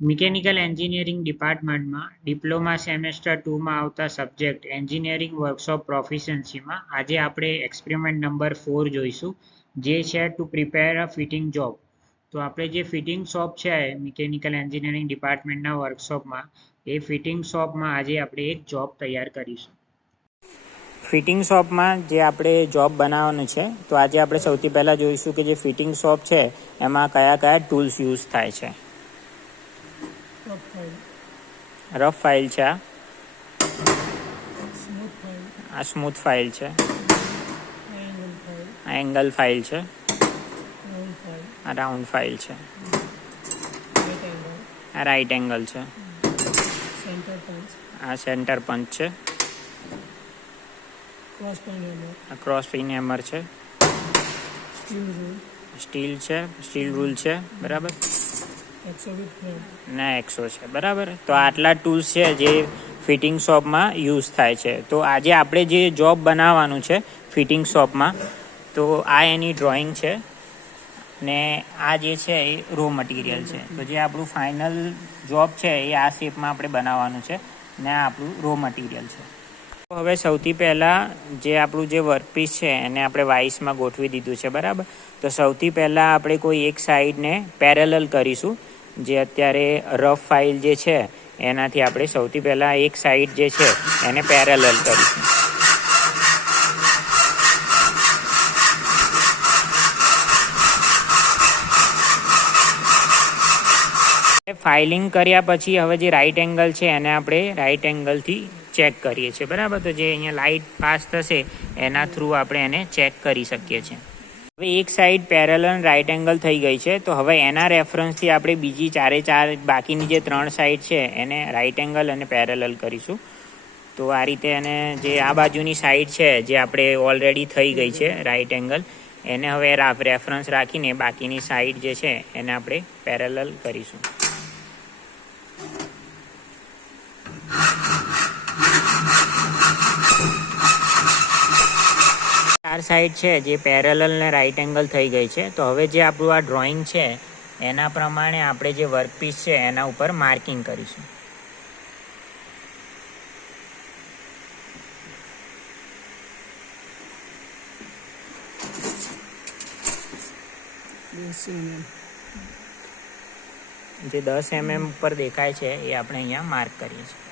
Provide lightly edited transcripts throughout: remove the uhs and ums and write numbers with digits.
Mechanical engineering ડિપાર્ટમેન્ટમાં diploma semester 2માં આવતા subject engineering workshop પ્રોફિશિયન્સીમાં આજે આપણે એક્સપેરિમેન્ટ નંબર 4 જોઈશું, જે છે to prepare a fitting job. તો આપણે જે ફિટિંગ શોપ છે મિકેનિકલ એન્જિનિયરિંગ ડિપાર્ટમેન્ટના વર્કશોપમાં, એ ફિટિંગ શોપમાં આજે આપણે એક જોબ તૈયાર કરીશું. ફિટિંગ શોપમાં જે આપણે જોબ બનાવવાનું છે, તો આજે આપણે સૌથી પહેલાં જોઈશું કે જે ફિટિંગ શોપ છે એમાં કયા કયા ટૂલ્સ યુઝ થાય છે. રફ ફાઇલ છે, આ સ્મૂથ ફાઇલ છે, આ એંગલ ફાઇલ છે, આ રાઉન્ડ ફાઇલ છે, આ રાઈટ એંગલ છે, આ સેન્ટર પંચ છે, આ ક્રોસ પિન હેમર છે, સ્ટીલ છે, સ્ટીલ રૂલ છે, બરાબર, ના એક્સો છે, બરાબર. તો આટલા ટૂલ્સ છે જે ફિટિંગ શોપમાં યુઝ થાય છે. તો આજે આપણે જે જોબ બનાવવાનું છે ફિટિંગ શોપમાં, તો આ એની ડ્રોઈંગ છે ને આ જે છે એ રો મટીરિયલ છે. તો જે આપણું ફાઇનલ જોબ છે એ આ શેપમાં આપણે બનાવવાનું છે ને આ આપણું રો મટીરિયલ છે. તો હવે સૌથી પહેલાં જે આપણું જે વર્કપીસ છે એને આપણે વાઇસમાં ગોઠવી દીધું છે, બરાબર. તો સૌથી પહેલાં આપણે કોઈ એક સાઈડને પેરેલલ કરીશું. જે અત્યારે રફ ફાઇલ જે છે એનાથી આપણે સૌથી પહેલાં એક સાઈડ જે છે એને પેરેલલ કરીશું. ફાઇલિંગ કર્યા પછી હવે જે રાઈટ એંગલ છે એને આપણે રાઈટ એંગલથી ચેક કરીએ છીએ, બરાબર. તો જે અહીંયા લાઇટ પાસ થશે એના થ્રુ આપણે એને ચેક કરી શકીએ છીએ. હવે એક સાઈડ પેરેલલ રાઈટ એંગલ થઈ ગઈ છે, તો હવે એના રેફરન્સથી આપણે બીજી ચાર બાકીની જે 3 સાઈડ છે એને રાઈટ એંગલ અને પેરેલલ કરીશું. તો આ રીતે એને જે આ બાજુની સાઈડ છે જે આપણે ઓલરેડી થઈ ગઈ છે રાઈટ એંગલ, એને હવે રેફરન્સ રાખીને બાકીની સાઈડ જે છે એને આપણે પેરેલલ કરીશું. ચાર સાઈડ છે જે પેરેલલ ને રાઈટ એંગલ થઈ ગઈ છે. તો હવે જે આપણું આ ડ્રોઈંગ છે એના પ્રમાણે આપણે જે વર્કપીસ છે એના ઉપર માર્કિંગ કરીશું. જે 10 mm ઉપર દેખાય છે એ આપણે અહીંયા માર્ક કરીએ છીએ.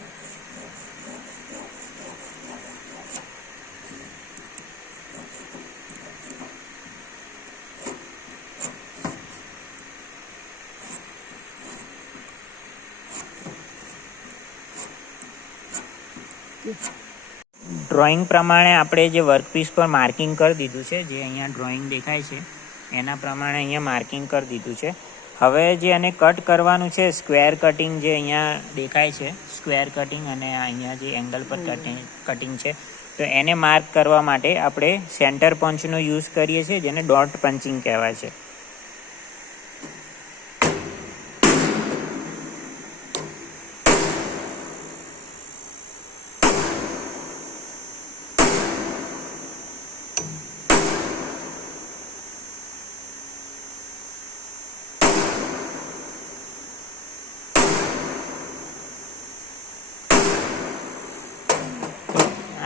ડ્રોઈંગ પ્રમાણે આપણે જે વર્કપીસ પર માર્કિંગ કરી દીધું છે, જે અહીંયા ડ્રોઈંગ દેખાય છે એના પ્રમાણે અહીંયા માર્કિંગ કરી દીધું છે. હવે જે એને કટ કરવાનું છે, સ્ક્વેર કટિંગ જે અહીંયા દેખાય છે, સ્ક્વેર કટિંગ અને અહીંયા જે એંગલ પર કટિંગ છે, તો એને માર્ક કરવા માટે આપણે સેન્ટર પંચનો યુઝ કરીએ છીએ, જેને ડોટ પંચિંગ કહેવાય છે.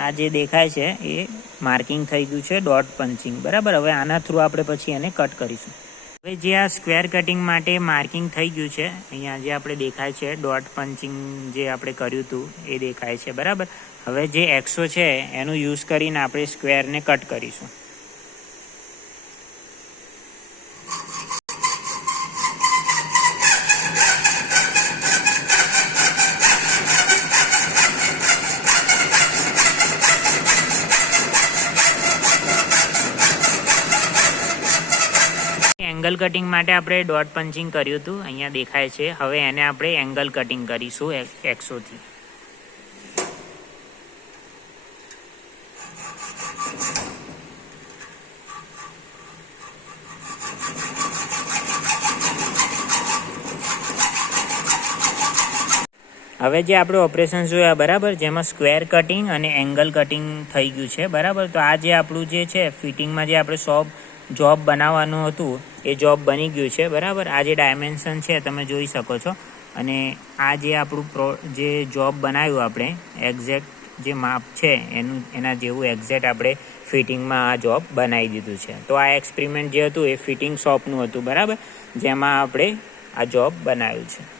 આ જે દેખાય છે એ માર્કિંગ થઈ ગયું છે ડોટ પંચિંગ, બરાબર. હવે આના થ્રુ આપણે પછી એને કટ કરીશું. હવે જે આ સ્ક્વેર કટિંગ માટે માર્કિંગ થઈ ગયું છે, અહીંયા જે આપણે દેખાય છે ડોટ પંચિંગ જે આપણે કર્યું હતું એ દેખાય છે, બરાબર. હવે જે એક્સો છે એનું યુઝ કરીને આપણે સ્ક્વેરને કટ કરીશું. એંગલ કટિંગ માટે આપણે ડોટ પંચિંગ કર્યું હતું, અહીંયા દેખાય છે. હવે એને આપણે એંગલ કટિંગ કરીશું એક્સોથી. હવે જે આપણે ઓપરેશન જોયા, બરાબર, જેમાં સ્ક્વેર કટિંગ અને એંગલ કટિંગ થઈ ગયું છે, બરાબર. તો આ જે આપણું જે છે ફિટિંગમાં જે આપણે જોબ બનાવવાનું હતું એ જોબ બની ગયું છે, બરાબર. આ જે ડાયમેન્શન છે તમે જોઈ શકો છો. અને આ જે આપણું જે જોબ બનાવ્યું આપણે એક્ઝેક્ટ જે માપ છે એના જેવું એક્ઝેક્ટ આપણે ફિટિંગમાં આ જોબ બનાવી દીધું છે. તો આ એક્સપેરિમેન્ટ જે હતું એ ફિટિંગ શોપનું હતું, બરાબર, જેમાં આપણે આ જોબ બનાવ્યું છે.